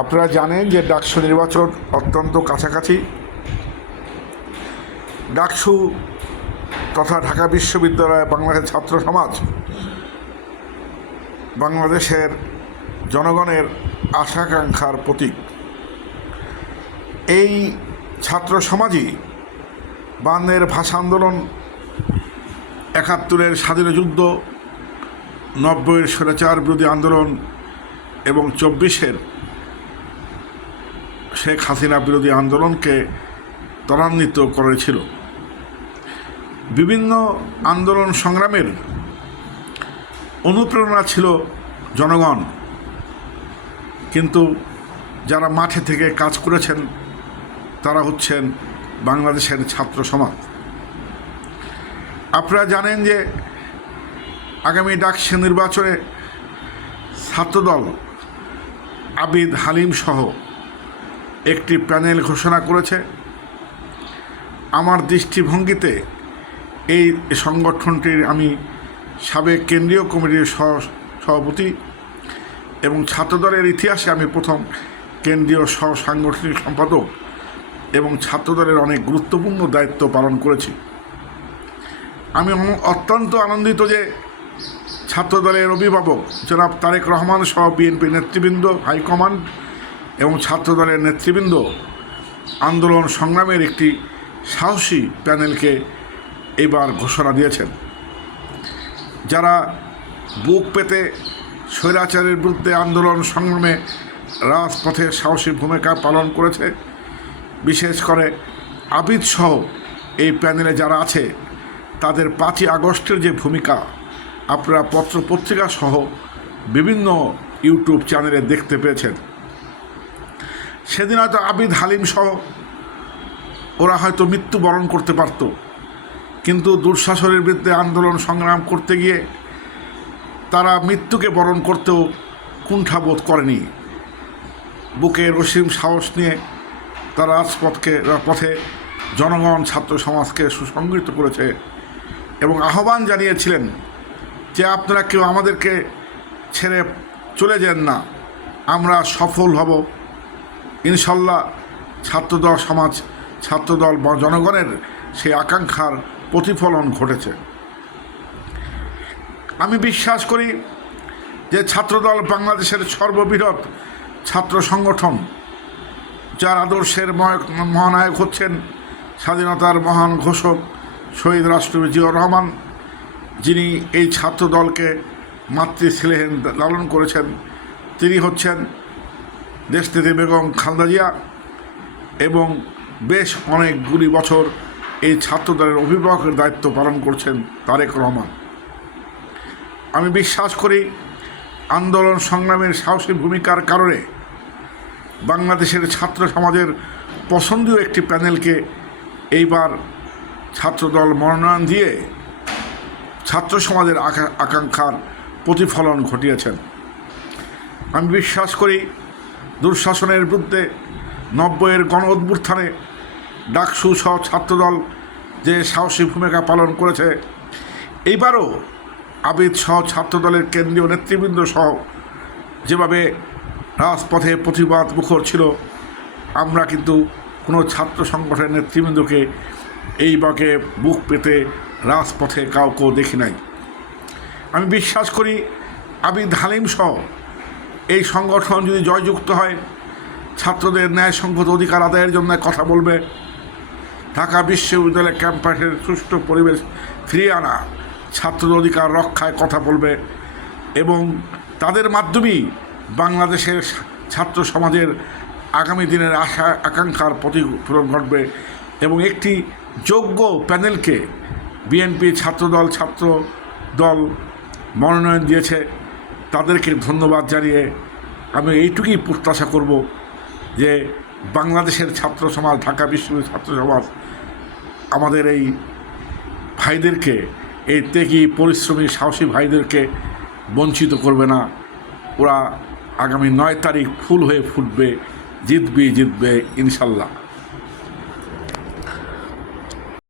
আপনারা জানেন যে ডাকসু নির্বাচন অত্যন্ত কাছাকাছি। ডাকসু তথা ঢাকা বিশ্ববিদ্যালয় বাংলাদেশের ছাত্র সমাজ বাংলাদেশের জনগণের আশা আকাঙ্ক্ষার প্রতীক। এই ছাত্র সমাজই 52-এর ভাষা আন্দোলন, 71-এর স্বাধীনতা যুদ্ধ, 90-এর স্বৈরাচার বিরোধী আন্দোলন এবং 24-এর শেখ হাসিনা বিরোধী আন্দোলনকে ত্বরান্বিত করেছিল। বিভিন্ন আন্দোলন সংগ্রামের অনুপ্রেরণা ছিল জনগণ, কিন্তু যারা মাঠে থেকে কাজ করেছেন তারা হচ্ছেন বাংলাদেশের ছাত্র সমাজ। আপনারা জানেন যে আগামী ডাকসু নির্বাচনে ছাত্রদল আবিদ হালিম সহ একটি প্যানেল ঘোষণা করেছে। আমার দৃষ্টিভঙ্গিতে এই সংগঠনটির আমি সাবেক কেন্দ্রীয় কমিটির সভাপতি এবং ছাত্রদলের ইতিহাসে আমি প্রথম কেন্দ্রীয় সাংগঠনিক সম্পাদক এবং ছাত্রদলের অনেক গুরুত্বপূর্ণ দায়িত্ব পালন করেছি। আমি অত্যন্ত আনন্দিত যে ছাত্রদলের অভিভাবক জনাব তারেক রহমান সহ বিএনপি নেতৃবৃন্দ, হাইকমান্ড এবং ছাত্রদলের নেতৃবৃন্দ আন্দোলন সংগ্রামের একটি সাহসী প্যানেলকে এবার ঘোষণা দিয়েছেন। যারা বুক পেতে স্বৈরাচারের বিরুদ্ধে আন্দোলন সংগ্রামে রাজপথে সাহসী ভূমিকা পালন করেছে, বিশেষ করে আবিদ সহ এই প্যানেলে যারা আছে তাদের 5ই আগস্টের যে ভূমিকা আপনারা পত্রপত্রিকা সহ বিভিন্ন ইউটিউব চ্যানেলে দেখতে পেয়েছেন। সেদিন হয়তো আবিদ হালিম সহ ওরা হয়তো মৃত্যুবরণ করতে পারত, কিন্তু দুঃশাসনের বিরুদ্ধে আন্দোলন সংগ্রাম করতে গিয়ে তারা মৃত্যুকে বরণ করতেও কুণ্ঠাবোধ করেনি। বুকের অসীম সাহস নিয়ে তারা পথে জনগণ ছাত্র সমাজকে সুসংগঠিত করেছে এবং আহ্বান জানিয়েছিলেন যে আপনারা কেউ আমাদেরকে ছেড়ে চলে যান না, আমরা সফল হব ইনশাল্লাহ। ছাত্রদল বা জনগণের সেই আকাঙ্ক্ষার প্রতিফলন ঘটেছে। আমি বিশ্বাস করি যে ছাত্রদল বাংলাদেশের সর্ববৃহৎ ছাত্র সংগঠন, যার আদর্শের মহানায়ক হচ্ছেন স্বাধীনতার মহান ঘোষক শহীদ রাষ্ট্রপতি জিয়াউর রহমান, যিনি এই ছাত্রদলকে মাতৃস্নেহে লালন করেছেন। তিনি হচ্ছেন দেশনেত্রী বেগম খালেদা জিয়া এবং বেশ অনেকগুলি বছর এই ছাত্রদলের অভিভাবকের দায়িত্ব পালন করছেন তারেক রহমান। আমি বিশ্বাস করি আন্দোলন সংগ্রামের সাহসী ভূমিকার কারণে বাংলাদেশের ছাত্র সমাজের পছন্দীয় একটি প্যানেলকে এইবার ছাত্রদল মনোনয়ন দিয়ে ছাত্র সমাজের আকাঙ্ক্ষার প্রতিফলন ঘটিয়েছেন। আমি বিশ্বাস করি দুঃশাসনের বিরুদ্ধে 90-এর গণ অভ্যুত্থানে ডাকসু সহ ছাত্রদল যে সাহসী ভূমিকা পালন করেছে, এইবারও আবিদ সহ ছাত্রদলের কেন্দ্রীয় নেতৃবৃন্দ সহ যেভাবে রাজপথে প্রতিবাদ মুখর ছিল, আমরা কিন্তু কোনো ছাত্র সংগঠনের নেতৃবৃন্দকে এইভাবে বুক পেতে রাজপথে কাউকেও দেখি নাই। আমি বিশ্বাস করি আবিদ হালিম সহ এই সংগঠন যদি জয়যুক্ত হয়, ছাত্রদের ন্যায়সঙ্গত অধিকার আদায়ের জন্য কথা বলবে, ঢাকা বিশ্ববিদ্যালয় ক্যাম্পাসের সুষ্ঠু পরিবেশ ফিরিয়ে আনা, ছাত্রদের অধিকার রক্ষায় কথা বলবে এবং তাদের মাধ্যমেই বাংলাদেশের ছাত্র সমাজের আগামী দিনের আশা আকাঙ্ক্ষার প্রতিফলন ঘটবে এবং একটি যোগ্য প্যানেলকে বিএনপি ছাত্রদল মনোনয়ন দিয়েছে। তাদেরকে ধন্যবাদ জানিয়ে আমি এইটুকুই প্রত্যাশা করব যে বাংলাদেশের ছাত্র সমাজ, ঢাকা বিশ্ববিদ্যালয়ের ছাত্র সমাজ আমাদের এই ভাইদেরকে, এই ত্যাগী পরিশ্রমী সাহসী ভাইদেরকে বঞ্চিত করবে না। ওরা আগামী 9 তারিখ ফুল হয়ে ফুটবে, জিতবে ইনশাল্লাহ।